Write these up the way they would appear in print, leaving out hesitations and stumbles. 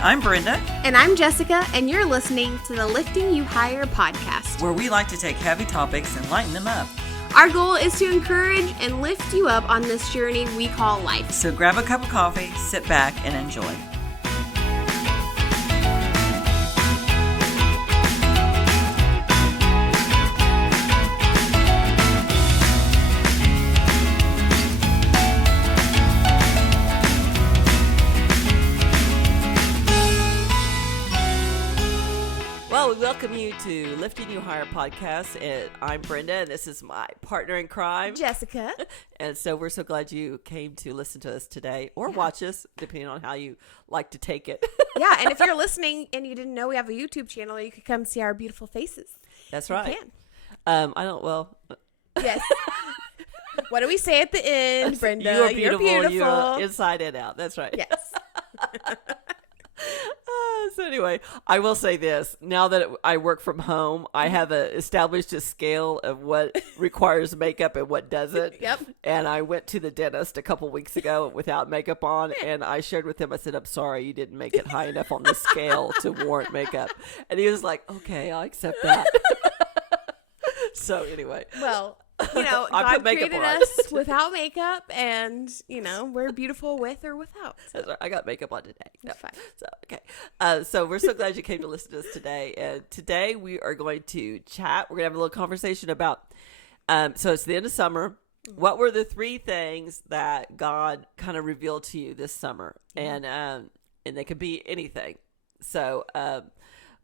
I'm Brenda. And I'm Jessica, and you're listening to the Lifting You Higher podcast, where we like to take heavy topics and lighten them up. Our goal is to encourage and lift you up on this journey we call life. So grab a cup of coffee, sit back, and enjoy. Well, we welcome you to Lifting You Higher podcast, and I'm Brenda, and this is my partner in crime, Jessica. And so we're so glad you came to listen to us today, or watch us, depending on how you like to take it. Yeah, and if you're listening and you didn't know we have a YouTube channel, you could come see our beautiful faces. That's right. You can. Yes. What do we say at the end, Brenda? You're beautiful. You're inside and out. That's right. Yes. So anyway, I will say this. Now that I work from home, I have established a scale of what requires makeup and what doesn't. Yep. And I went to the dentist a couple weeks ago without makeup on, and I shared with him, I said, I'm sorry, you didn't make it high enough on the scale to warrant makeup. And he was like, okay, I'll accept that. So anyway. Well, you know, God created us without makeup, and, you know, we're beautiful with or without. So. That's right. I got makeup on today. That's fine. So, okay. So we're so glad you came to listen to us today. And today we are going to chat. We're going to have a little conversation about, so it's the end of summer. What were the three things that God kind of revealed to you this summer? And they could be anything. So,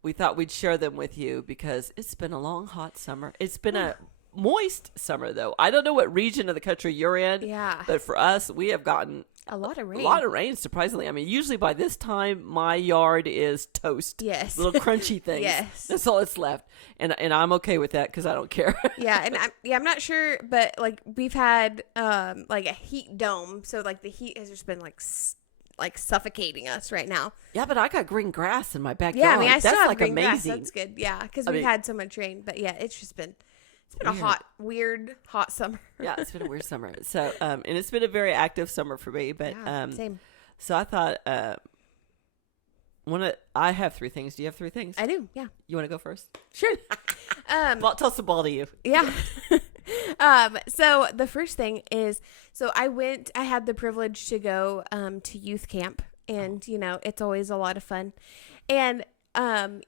we thought we'd share them with you because it's been a long, hot summer. It's been a moist summer, though. I don't know what region of the country you're in. Yeah. But for us, we have gotten a lot of rain. A lot of rain, surprisingly. I mean, usually by this time, my yard is toast. Yes. Little crunchy things. Yes. That's all that's left. And I'm okay with that because I don't care. Yeah, and I'm not sure, but like we've had like a heat dome, so like the heat has just been like suffocating us right now. Yeah, but I got green grass in my backyard. Yeah, I mean, I still have like green amazing. grass. That's good. Yeah, because we've had so much rain. But yeah, it's been a weird hot summer. Yeah, it's been a weird summer. So, and it's been a very active summer for me. But same. So I thought, I have three things. Do you have three things? I do. Yeah. You want to go first? Sure. Well, tell us about you. Yeah. So the first thing is, I had the privilege to go to youth camp, and you know, it's always a lot of fun. And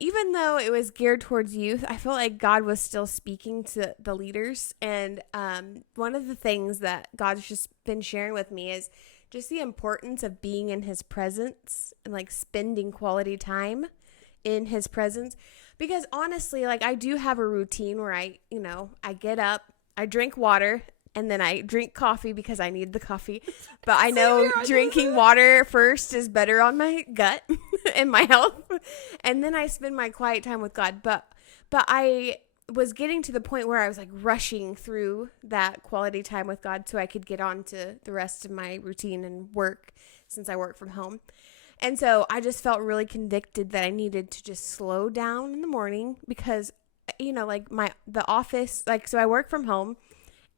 even though it was geared towards youth, I felt like God was still speaking to the leaders. And one of the things that God's just been sharing with me is just the importance of being in his presence and like spending quality time in his presence. Because honestly, like I do have a routine where I get up, I drink water, and then I drink coffee because I need the coffee. But I know drinking water first is better on my gut and my health. And then I spend my quiet time with God. But I was getting to the point where I was like rushing through that quality time with God so I could get on to the rest of my routine and work, since I work from home. And so I just felt really convicted that I needed to just slow down in the morning because, you know, like the office, like, so I work from home.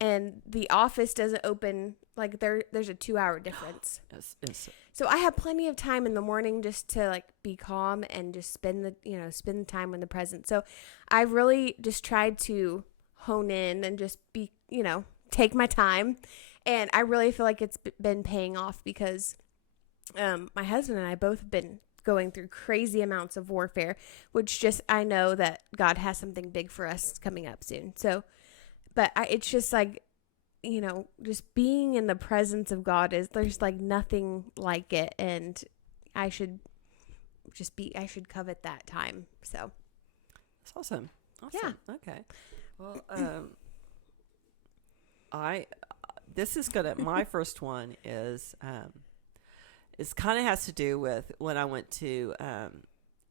And the office doesn't open, like there's a 2-hour difference. Yes. So I have plenty of time in the morning just to like be calm and just spend the time in the present. So I really just tried to hone in and just be, take my time. And I really feel like it's been paying off because my husband and I both have been going through crazy amounts of warfare, which just, I know that God has something big for us coming up soon. So, but it's just like, just being in the presence of God there's like nothing like it. And I should covet that time. So. That's awesome. Yeah. Okay. Well, my first one is, it kind of has to do with when I went to,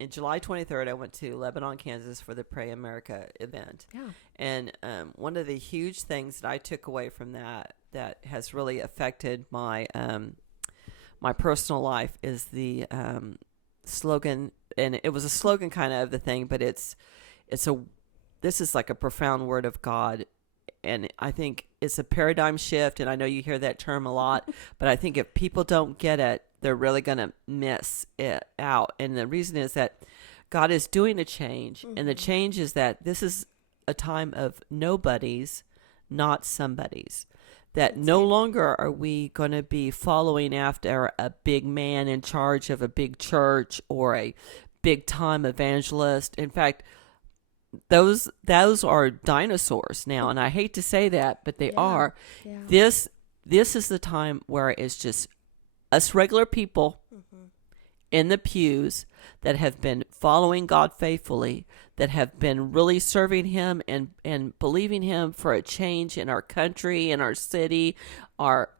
in July 23rd, I went to Lebanon, Kansas for the Pray America event. Yeah. And one of the huge things that I took away from that has really affected my my personal life is the slogan. And it was a slogan kind of the thing, but this is like a profound word of God. And I think it's a paradigm shift. And I know you hear that term a lot, but I think if people don't get it, they're really going to miss it out. And the reason is that God is doing a change, and the change is that this is a time of nobodies, not somebodies. That no longer are we going to be following after a big man in charge of a big church or a big time evangelist. In fact, those are dinosaurs now, and I hate to say that, but they are. Yeah. This is the time where it's just us regular people in the pews that have been following God faithfully, that have been really serving him and believing him for a change in our country, in our city, our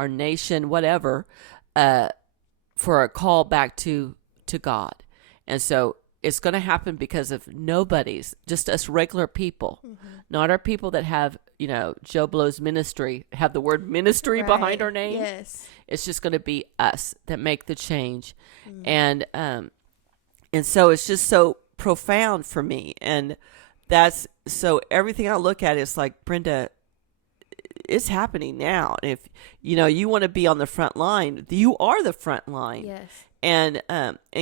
nation, whatever, for a call back to God. And so it's going to happen because of nobodies, just us regular people, not our people that have, Joe Blow's ministry, have the word ministry behind our name. Yes. It's just going to be us that make the change. And so it's just so profound for me. And that's, so everything I look at is like, Brenda, it's happening now. And if, you want to be on the front line, you are the front line. Yes. And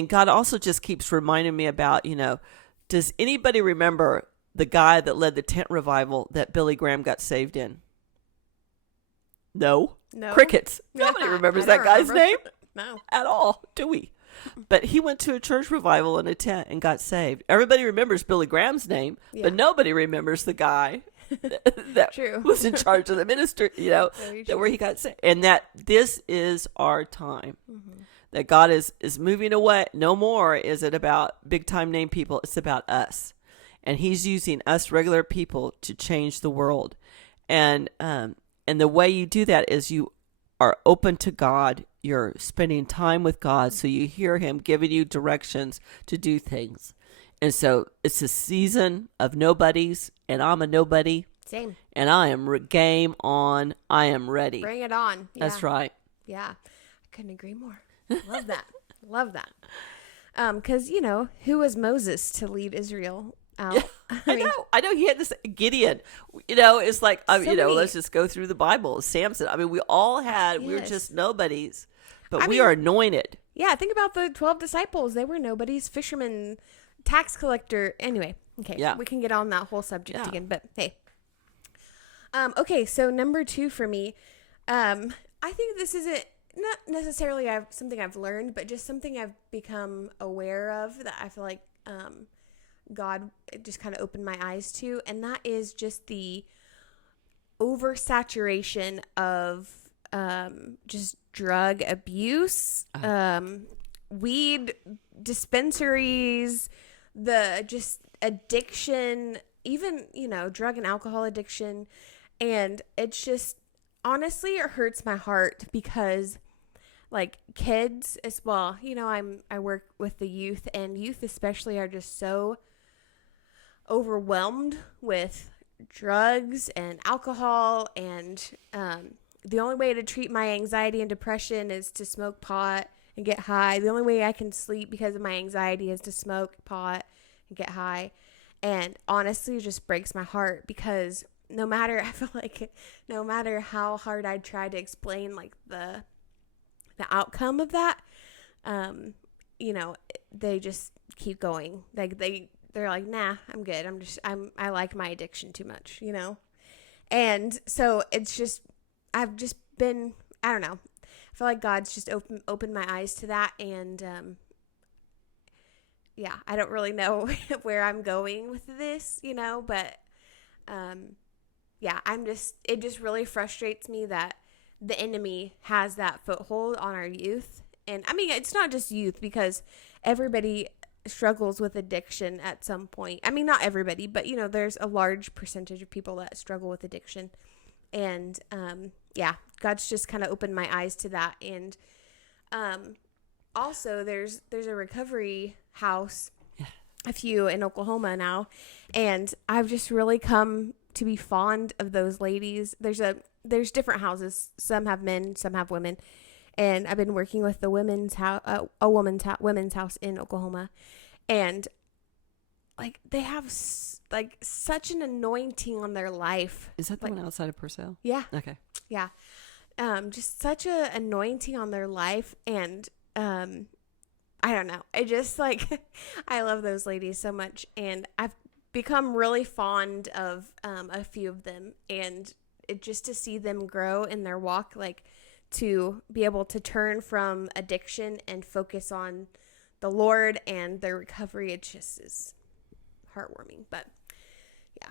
God also just keeps reminding me about, does anybody remember the guy that led the tent revival that Billy Graham got saved in? No. Crickets. Nobody remembers that guy's name. No. At all, do we? But he went to a church revival in a tent and got saved. Everybody remembers Billy Graham's name, but nobody remembers the guy that was in charge of the ministry, where he got saved. And that this is our time. That God is moving away. No more is it about big time name people. It's about us. And he's using us regular people to change the world. And the way you do that is you are open to God. You're spending time with God, so you hear him giving you directions to do things. And so it's a season of nobodies, and I'm a nobody. Same. And I am game on. I am ready. Bring it on. Yeah. That's right. Yeah. I couldn't agree more. Love that. Love that. Because, who was Moses to lead Israel out? Yeah, I know he had this Gideon, it's like, let's just go through the Bible. Samson. I mean, we all had, we were just nobodies, but we are anointed. Yeah. Think about the 12 disciples. They were nobodies, fishermen, tax collector. Anyway. Okay. Yeah. We can get on that whole subject again, but hey. Okay. So number 2 for me, I think this isn't not necessarily something I've learned, but just something I've become aware of that I feel like, God just kind of opened my eyes to, and that is just the oversaturation of just drug abuse, weed dispensaries, the just addiction, even, drug and alcohol addiction. And it's just, honestly, it hurts my heart because like kids as well, I work with the youth, and youth especially are just so overwhelmed with drugs and alcohol, and the only way to treat my anxiety and depression is to smoke pot and get high. The only way I can sleep because of my anxiety is to smoke pot and get high. And honestly, it just breaks my heart because I feel like no matter how hard I try to explain like the outcome of that, they just keep going. Like they're like, nah, I'm good. I like my addiction too much, And so it's just, I've just been, I don't know. I feel like God's just opened my eyes to that. And, I don't really know where I'm going with this, but, it just really frustrates me that the enemy has that foothold on our youth. And I mean, it's not just youth, because everybody struggles with addiction at some point. I mean, not everybody, but there's a large percentage of people that struggle with addiction. And God's just kind of opened my eyes to that. And also there's a recovery house, a few in Oklahoma now, and I've just really come to be fond of those ladies. There's different houses. Some have men, some have women. And I've been working with the women's house, women's house in Oklahoma, and like they have such an anointing on their life. Is that the one outside of Purcell? Yeah. Okay. Yeah. just such a anointing on their life. And I don't know. I just like, I love those ladies so much. And I've become really fond of a few of them. And just to see them grow in their walk, like to be able to turn from addiction and focus on the Lord and their recovery, it just is heartwarming. But yeah.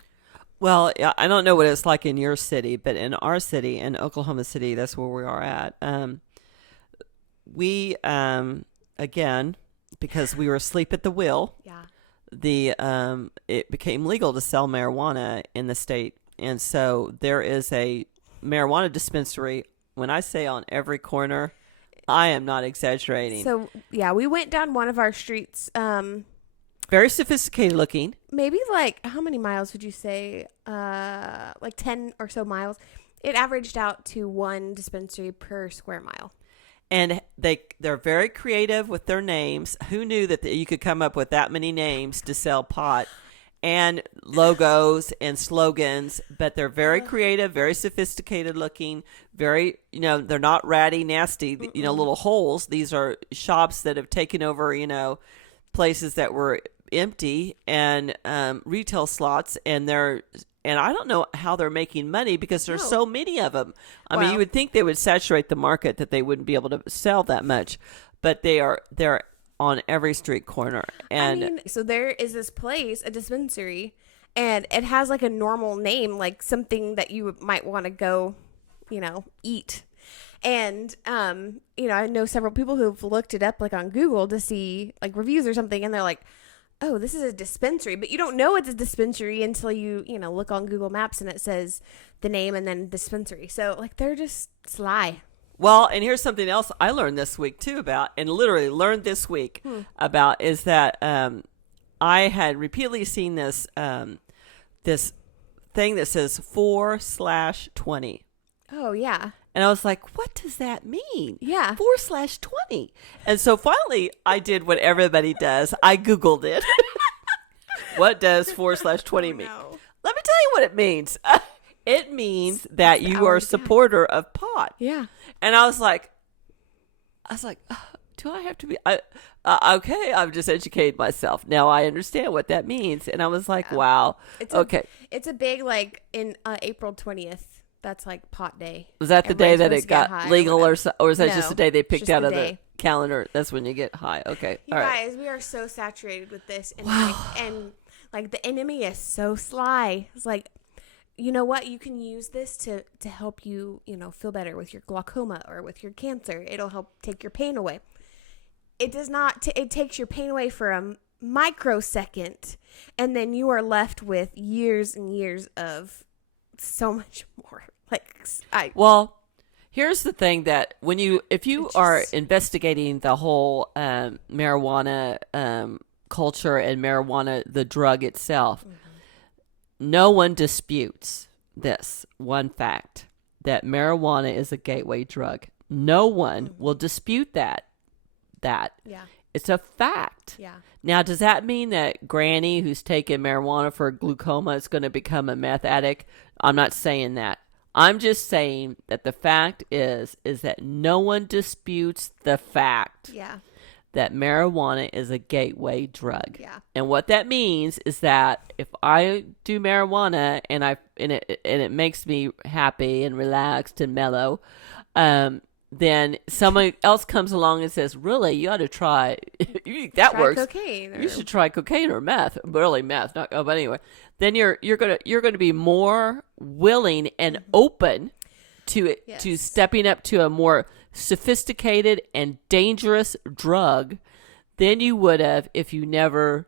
Well, yeah, I don't know what it's like in your city, but in our city, in Oklahoma City, that's where we are at. We again, because we were asleep at the wheel, it became legal to sell marijuana in the state, and so there is a marijuana dispensary. When I say on every corner, I am not exaggerating. So yeah, we went down one of our streets. Very sophisticated looking. Maybe like, how many miles would you say? Like 10 or so miles. It averaged out to one dispensary per square mile. And they're very creative with their names. Who knew that you could come up with that many names to sell pot and logos and slogans? But they're very creative, very sophisticated looking, very, they're not ratty, nasty, little holes. These are shops that have taken over, places that were empty and retail slots, and I don't know how they're making money because there's so many of them. I mean, you would think they would saturate the market, that they wouldn't be able to sell that much, but they're on every street corner. And so there is this place, a dispensary, and it has like a normal name, like something that you might want to go, eat. And, I know several people who've looked it up like on Google to see like reviews or something. And they're like, oh, this is a dispensary, but you don't know it's a dispensary until you look on Google Maps and it says the name and then dispensary. So like, they're just sly. Well, and here's something else I learned this week too about, and literally learned this week about, is that, I had repeatedly seen this, this thing that says 4/20. Oh yeah. And I was like, what does that mean? Yeah. 4/20. And so finally I did what everybody does. I Googled it. What does 4/20 mean? No. Let me tell you what it means. It means that you are a supporter of pot. Yeah. And I was like, do I have to be? Okay, I've just educated myself. Now I understand what that means. And I was like, wow. It's a big, like, in April 20th. That's like pot day. Was that the day that it got legal, or is that just the day they picked out of the calendar? That's when you get high. Okay. You guys, we are so saturated with this. And, like the enemy is so sly. It's like, you know what? You can use this to help you, feel better with your glaucoma or with your cancer. It'll help take your pain away. It does not. It takes your pain away for a microsecond. And then you are left with years and years of so much more. Well, here's the thing, that if you are investigating the whole marijuana culture and marijuana, the drug itself, no one disputes this one fact, that marijuana is a gateway drug. No one will dispute that. Yeah. It's a fact. Yeah. Now, does that mean that Granny, who's taking marijuana for glaucoma, is going to become a meth addict? I'm not saying that. I'm just saying that the fact is that no one disputes the fact that marijuana is a gateway drug. Yeah. And what that means is that if I do marijuana and it makes me happy and relaxed and mellow, then someone else comes along and says, really, you ought to try, that try works. Cocaine. You should try cocaine or meth, really meth. But anyway, then you're gonna be more willing and open to stepping up to a more sophisticated and dangerous drug than you would have if you never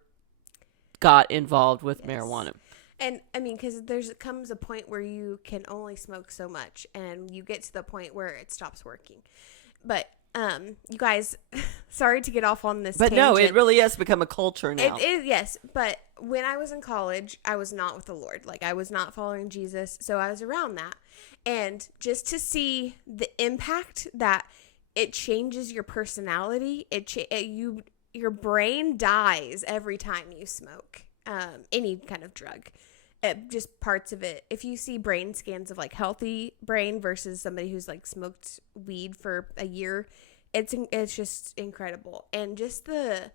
got involved with marijuana. And I mean, because comes a point where you can only smoke so much, and you get to the point where it stops working. But you guys, sorry to get off on this. But tangent. no, it really has become a culture now. It is, yes. But when I was in college, I was not with the Lord. Like, I was not following Jesus, so I was around that, and just to see the impact that it changes your personality, your brain dies every time you smoke any kind of drug. just parts of it. If you see brain scans of like healthy brain versus somebody who's like smoked weed for a year, it's just incredible. And just the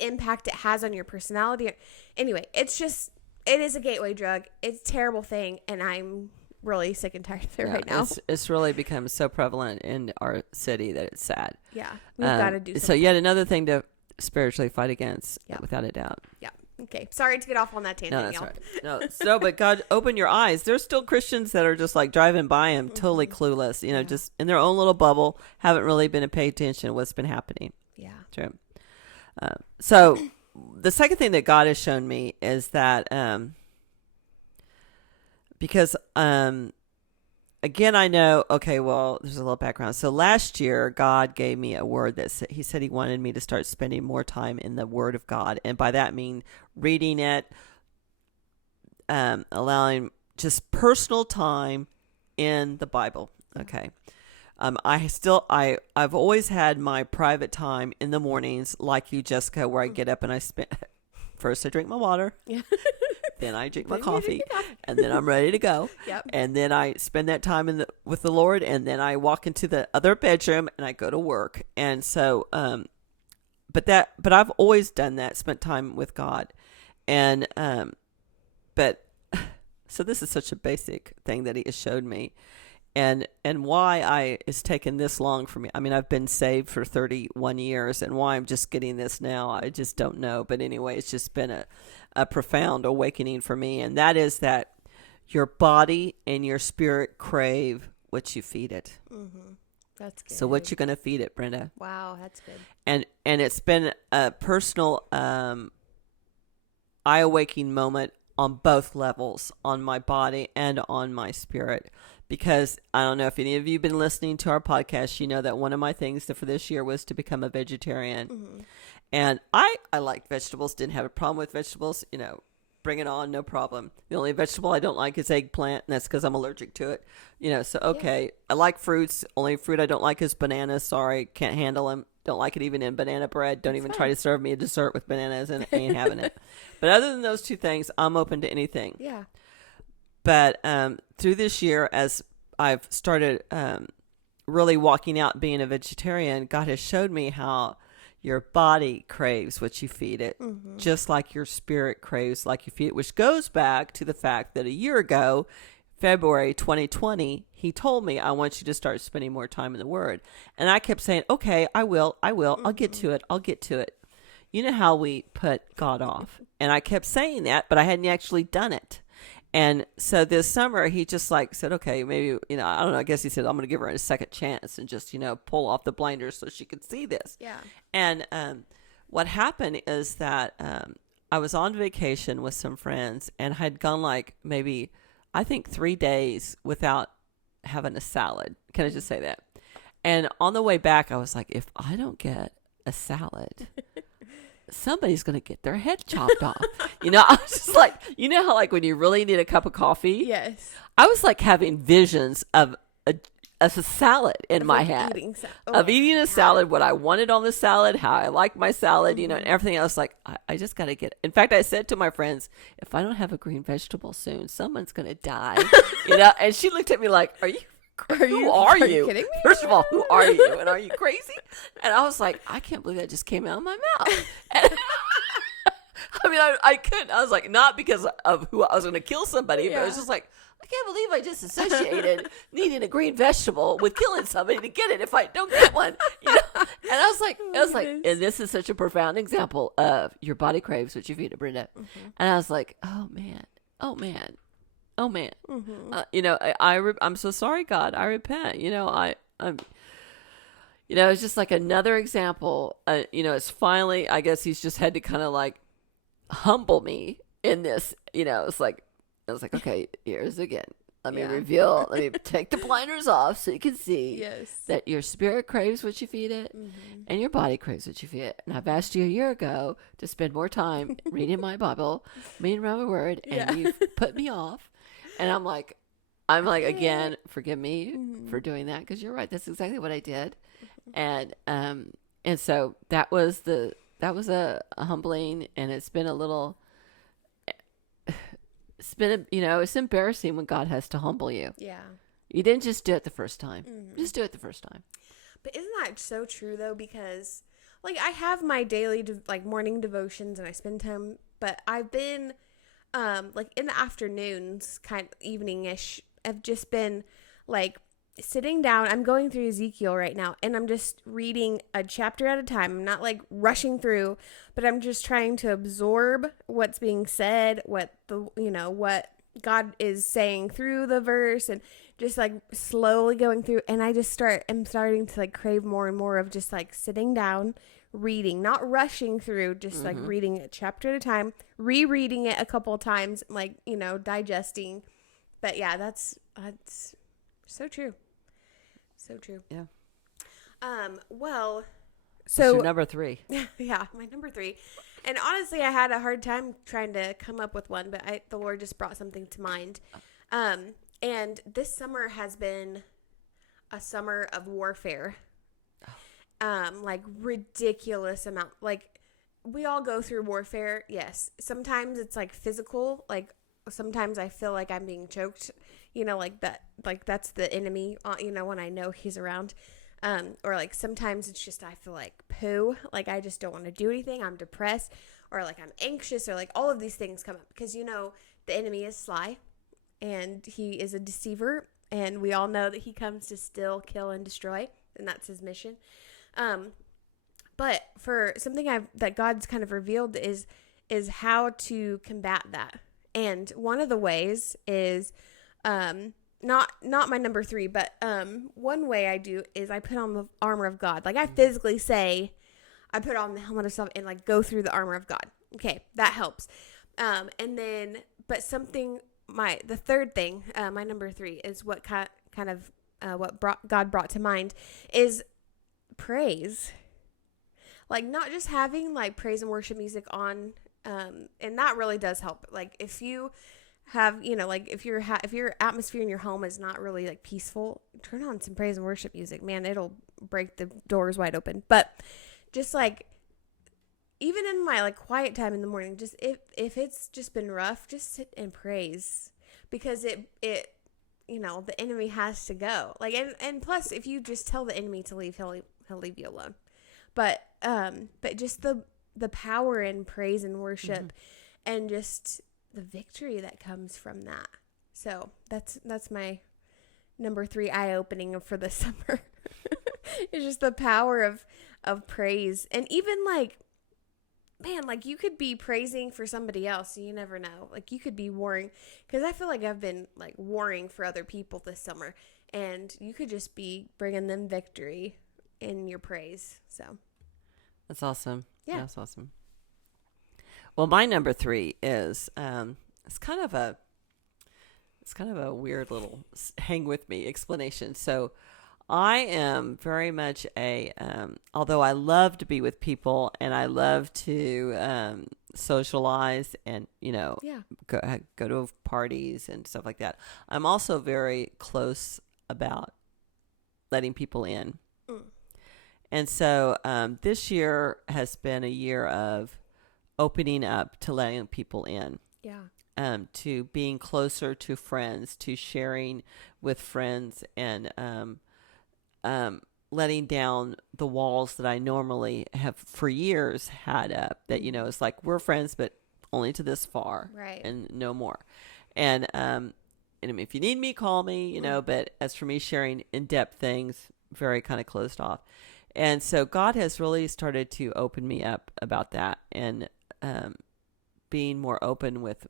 impact it has on your personality. Anyway, it is a gateway drug. It's a terrible thing, and I'm really sick and tired of it right now. It's really become so prevalent in our city that it's sad. Yeah, we've got to do something. So yet another thing to spiritually fight against, yeah. without a doubt. Yeah. Okay. Sorry to get off on that tangent, No, that's y'all. right. No, but God, open your eyes. There's still Christians that are just like driving by them, totally clueless, just in their own little bubble, haven't really been paying attention to what's been happening. Yeah. True. So the second thing that God has shown me is that because again, I know, okay, well, there's a little background. So last year, God gave me a word that he said he wanted me to start spending more time in the Word of God. And by that, I mean reading it, allowing just personal time in the Bible. Okay. I've always had my private time in the mornings, like you, Jessica, where I get up and first I drink my water. Yeah. Then I drink my coffee, and then I'm ready to go. Yep. And then I spend that time with the Lord, and then I walk into the other bedroom and I go to work. And so, but I've always done that, spent time with God, and so this is such a basic thing that He has showed me, and why it's taken this long for me. I mean, I've been saved for 31 years, and why I'm just getting this now, I just don't know. But anyway, it's just been a profound awakening for me, and that is that your body and your spirit crave what you feed it. Mm-hmm. That's good. So what you going to feed it, Brenda? Wow, that's good. And it's been a personal eye-awakening moment on both levels, on my body and on my spirit. Because I don't know if any of you have been listening to our podcast, you know that one of my things for this year was to become a vegetarian. Mm-hmm. And I like vegetables, didn't have a problem with vegetables, bring it on, no problem. The only vegetable I don't like is eggplant, and that's because I'm allergic to it. So, okay, yeah. I like fruits. Only fruit I don't like is bananas. Sorry, can't handle them. Don't like it even in banana bread. Don't even try to serve me a dessert with bananas, and I ain't having it. But other than those two things, I'm open to anything. Yeah. But through this year, as I've started really walking out being a vegetarian, God has showed me how your body craves what you feed it, just like your spirit craves like you feed it, which goes back to the fact that a year ago, February 2020, He told me, I want you to start spending more time in the Word. And I kept saying, okay, I will. I'll get to it. You know how we put God off. And I kept saying that, but I hadn't actually done it. And so this summer, He just said, okay, maybe, I don't know, I guess He said, I'm going to give her a second chance and just, pull off the blinders so she could see this. Yeah. And what happened is that I was on vacation with some friends and had gone maybe, I think 3 days without having a salad. Can I just say that? And on the way back, I was like, if I don't get a salad, somebody's going to get their head chopped off. I was just like, how when you really need a cup of coffee? Yes. I was having visions of a salad in my head. Eating a salad, what I wanted on the salad, how I like my salad, and everything else. I just got to get it. In fact, I said to my friends, if I don't have a green vegetable soon, someone's going to die. And she looked at me like, who are you kidding me? First of all, who are you? And are you crazy? And I was like, I can't believe that just came out of my mouth. And I mean, I couldn't. I was like, not because of who I was going to kill somebody, but I was just like, I can't believe I just associated needing a green vegetable with killing somebody to get it if I don't get one. And I was like, and this is such a profound example of your body craves what you feed it, Brenda. Mm-hmm. And I was like, oh man. Mm-hmm. I'm so sorry, God. I repent. I'm. It's just another example. It's finally, I guess He's just had to kind of humble me in this. It's I was like, okay, here's again. Let me take the blinders off so you can see that your spirit craves what you feed it and your body craves what you feed it. And I've asked you a year ago to spend more time reading my Bible, being around my Word, and you've put me off. And I'm like, again, forgive me for doing that, because you're right. That's exactly what I did. And so that was a humbling, and it's been a little, it's embarrassing when God has to humble you. Yeah. You didn't just do it the first time. Mm-hmm. Just do it the first time. But isn't that so true though? Because like I have my daily morning devotions and I spend time, but I've been like in the afternoons, kind of evening-ish, I've just been like sitting down. I'm going through Ezekiel right now and I'm just reading a chapter at a time. I'm not like rushing through, but I'm just trying to absorb what's being said, what what God is saying through the verse, and just like slowly going through. And I'm starting to like crave more and more of just like sitting down, reading, not rushing through, just like reading a chapter at a time, rereading it a couple of times, like, digesting. But yeah, that's so true. So true. Yeah. Well, so your number 3. yeah, my number 3. And honestly, I had a hard time trying to come up with one, but the Lord just brought something to mind. And this summer has been a summer of warfare. Like ridiculous amount. Like we all go through warfare. Yes. Sometimes it's like physical. Like sometimes I feel like I'm being choked, like that, like that's the enemy, when I know he's around. Or like sometimes it's just, I feel like poo, like I just don't want to do anything. I'm depressed or like I'm anxious or like all of these things come up because, the enemy is sly and he is a deceiver. And we all know that he comes to steal, kill, and destroy. And that's his mission. But for something that God's kind of revealed is how to combat that. And one of the ways is, not my number 3, but, one way I do is I put on the armor of God. Like I physically say, I put on the helmet of stuff and like go through the armor of God. Okay. That helps. And then, but the third thing, my number 3 is what kind of, what God brought to mind is praise. Like not just having like praise and worship music on, and that really does help. Like if you have, like if your atmosphere in your home is not really like peaceful, turn on some praise and worship music, man, it'll break the doors wide open. But just like, even in my like quiet time in the morning, just if it's just been rough, just sit and praise, because it the enemy has to go. Like, and plus if you just tell the enemy to leave, he'll leave you alone. But just the power in praise and worship, and just the victory that comes from that. So that's my number 3 eye-opening for the summer. It's just the power of praise. And even like, man, like you could be praising for somebody else. You never know. Like you could be warring, because I feel like I've been like warring for other people this summer, and you could just be bringing them victory in your praise. So that's awesome. Yeah, that's awesome. Well, my number 3 is it's kind of a weird little hang with me explanation. So I am very much although I love to be with people and I love to socialize and go to parties and stuff like that, I'm also very close about letting people in. And so this year has been a year of opening up to letting people in. Yeah. To being closer to friends, to sharing with friends, and letting down the walls that I normally have for years had up. That it's like we're friends, but only to this far, right, and no more. And if you need me, call me. But as for me, sharing in-depth things, very kind of closed off. And so God has really started to open me up about that, and being more open with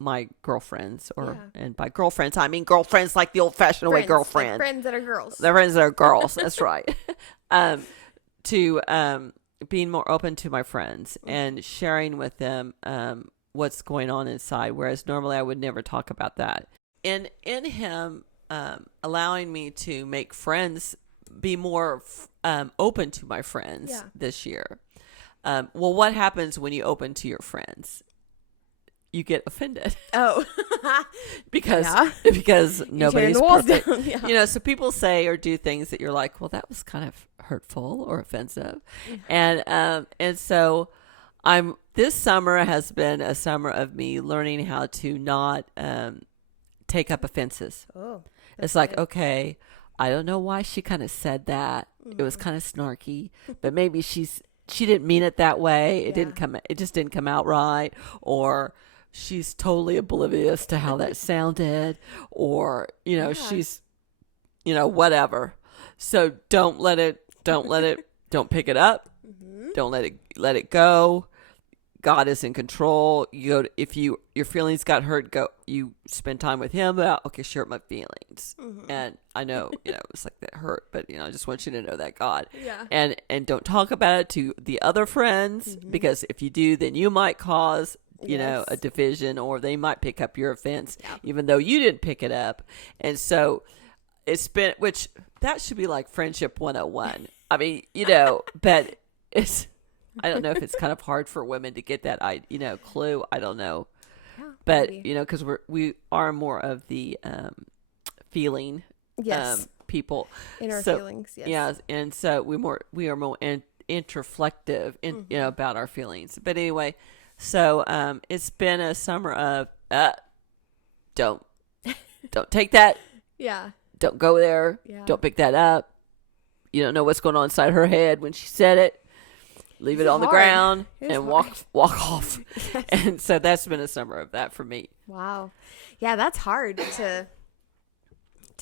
my girlfriends, and by girlfriends, I mean girlfriends like the old-fashioned way girlfriend. Like friends that are girls. The friends that are girls, that's right. To being more open to my friends and sharing with them what's going on inside, whereas normally I would never talk about that. And in him allowing me to make friends, be more open to my friends this year. Well, what happens when you open to your friends? You get offended. Oh, because nobody's perfect. So people say or do things that you're like, well, that was kind of hurtful or offensive, and so This summer has been a summer of me learning how to not take up offenses. Oh, it's like, okay, I don't know why she kind of said that. It was kind of snarky, but maybe she didn't mean it that way. It just didn't come out right, or she's totally oblivious to how that sounded, or she's whatever. So don't pick it up. Don't let it go. God is in control. If your feelings got hurt, you spend time with him about, okay, share my feelings. And I know, it's like that hurt, but I just want you to know that God. Yeah. And don't talk about it to the other friends, because if you do, then you might cause, a division, or they might pick up your offense, even though you didn't pick it up. And so which that should be like friendship 101. I mean, but I don't know if it's kind of hard for women to get that, clue. I don't know. Yeah, but, maybe. because we are more of the feeling people. Inner feelings, yes. Yeah, and so we are more introspective about our feelings. But anyway, so it's been a summer of don't take that. Yeah. Don't go there. Yeah. Don't pick that up. You don't know what's going on inside her head when she said it. Leave it on the ground and walk off. Yes. And so that's been a summer of that for me. Wow. Yeah, that's hard to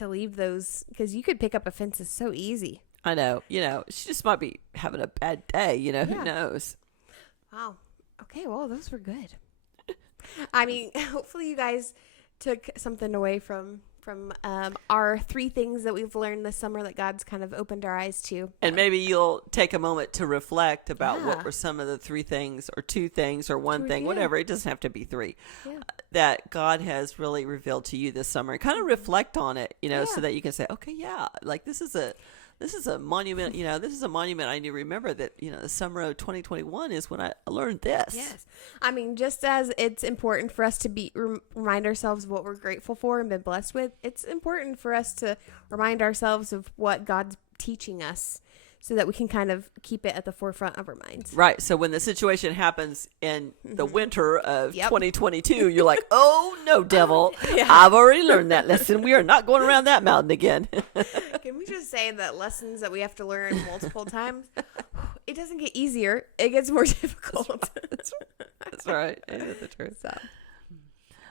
leave those, because you could pick up offenses so easy. I know. She just might be having a bad day. Who knows? Wow. Okay, well, those were good. I mean, hopefully you guys took something away from our 3 things that we've learned this summer that God's kind of opened our eyes to. And maybe you'll take a moment to reflect about what were some of the 3 things, or 2 things, or 1 thing, whatever. It doesn't have to be 3 that God has really revealed to you this summer. Kind of reflect on it, so that you can say, okay, like this is a monument, this is a monument I need to remember that, the summer of 2021 is when I learned this. Yes. I mean, just as it's important for us to remind ourselves of what we're grateful for and been blessed with, it's important for us to remind ourselves of what God's teaching us, so that we can kind of keep it at the forefront of our minds. Right. So when the situation happens in the winter of 2022, you're like, oh, no, devil. I've already learned that lesson. We are not going around that mountain again. Can we just say that lessons that we have to learn multiple times, it doesn't get easier. It gets more difficult. That's right. That's the truth. So.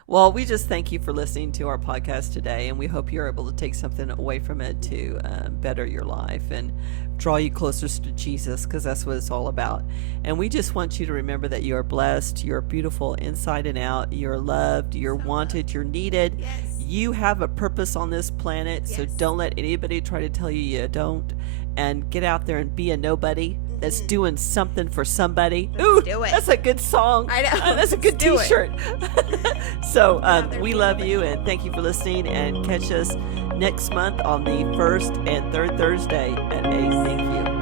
Well, we just thank you for listening to our podcast today, and we hope you're able to take something away from it to better your life and draw you closer to Jesus, because that's what it's all about. And we just want you to remember that you are blessed, you're beautiful inside and out, you're loved, you're wanted, you're needed. Yes. You have a purpose on this planet, so don't let anybody try to tell you you don't. And get out there and be a nobody that's doing something for somebody. Ooh, do it. That's a good song. I know. That's a good T-shirt. So we love you, and thank you for listening, and catch us next month on the 1st and 3rd Thursday at 8. Thank you.